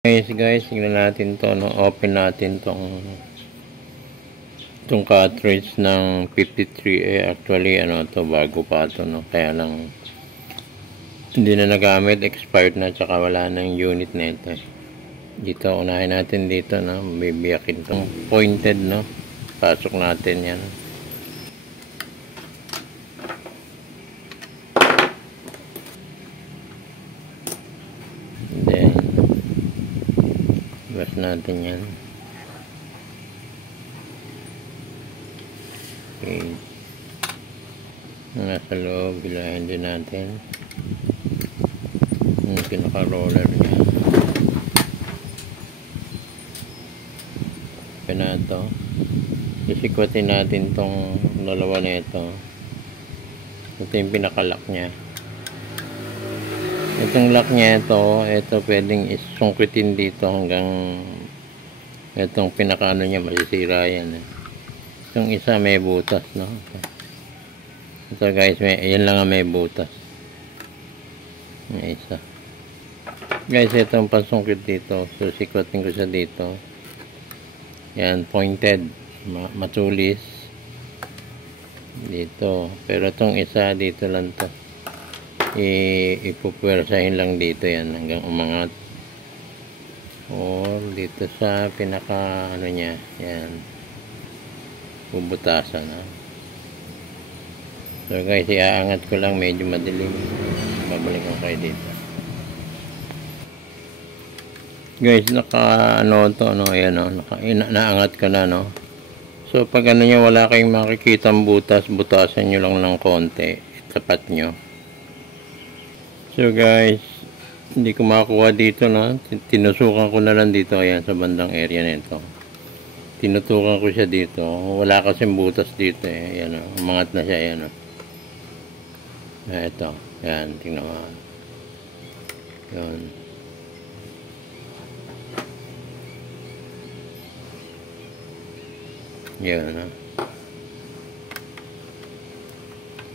Guys, tingnan natin to, no? Open natin tong cartridge ng 53A. Actually, ano to, bago pa to, no? Kaya lang hindi na nagamit, expired na, tsaka wala nang unit na ito. Dito, unahin natin dito, no? Bibiyakin tong pointed, no? Pasok natin yan. Then bas natin yan. Okay. Nasa loob, bilahin din natin yung pinaka-roller niya. Kaya na ito. Isikwatin natin tong dalawa na ito. Ito yung pinaka-lock niya. Itong lock niya ito pwedeng isungkitin dito hanggang itong pinaka-ano niya, masisira yan. Itong isa may butas, no? Ito guys, yan lang ang may butas. May isa. Guys, itong pansungkit dito. So, sikwatin ko siya dito. Yan, pointed. Matulis. Dito. Pero itong isa, dito lang to. Ipupwersahin lang dito yan hanggang umangat. Or dito sa pinaka ano niya. Yan. Bubutasan, ha. So guys, iaangat ko lang, medyo madilim. Babalik ko kayo dito. Guys, ayan, naangat ko na, no. So pag ano niya, wala kayong makikitang butas, butasan nyo lang ng konti, tapat nyo. So guys, hindi ko makakuha dito, na tinusukan ko na lang dito, ayan, sa bandang area nito. Tinutukan ko siya dito. Wala kasing butas dito, eh. Ayan, umangat na siya, ayan. Ito, ayan, tingnan mo. Ayan. Ayan,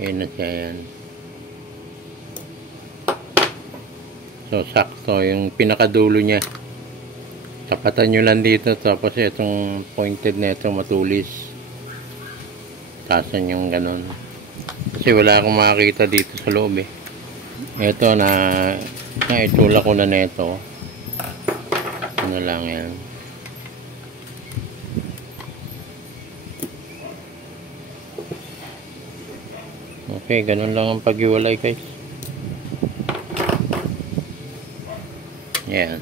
ayan na siya, ayan. So, sakto yung pinakadulo niya. Tapatan nyo lang dito, tapos itong pointed na ito matulis. Tasan yung ganon. Kasi wala akong makakita dito sa loob, eh. Ito naitulak ko na nito. Ano lang yan. Okay, ganon lang ang paghiwalay, guys. Yan.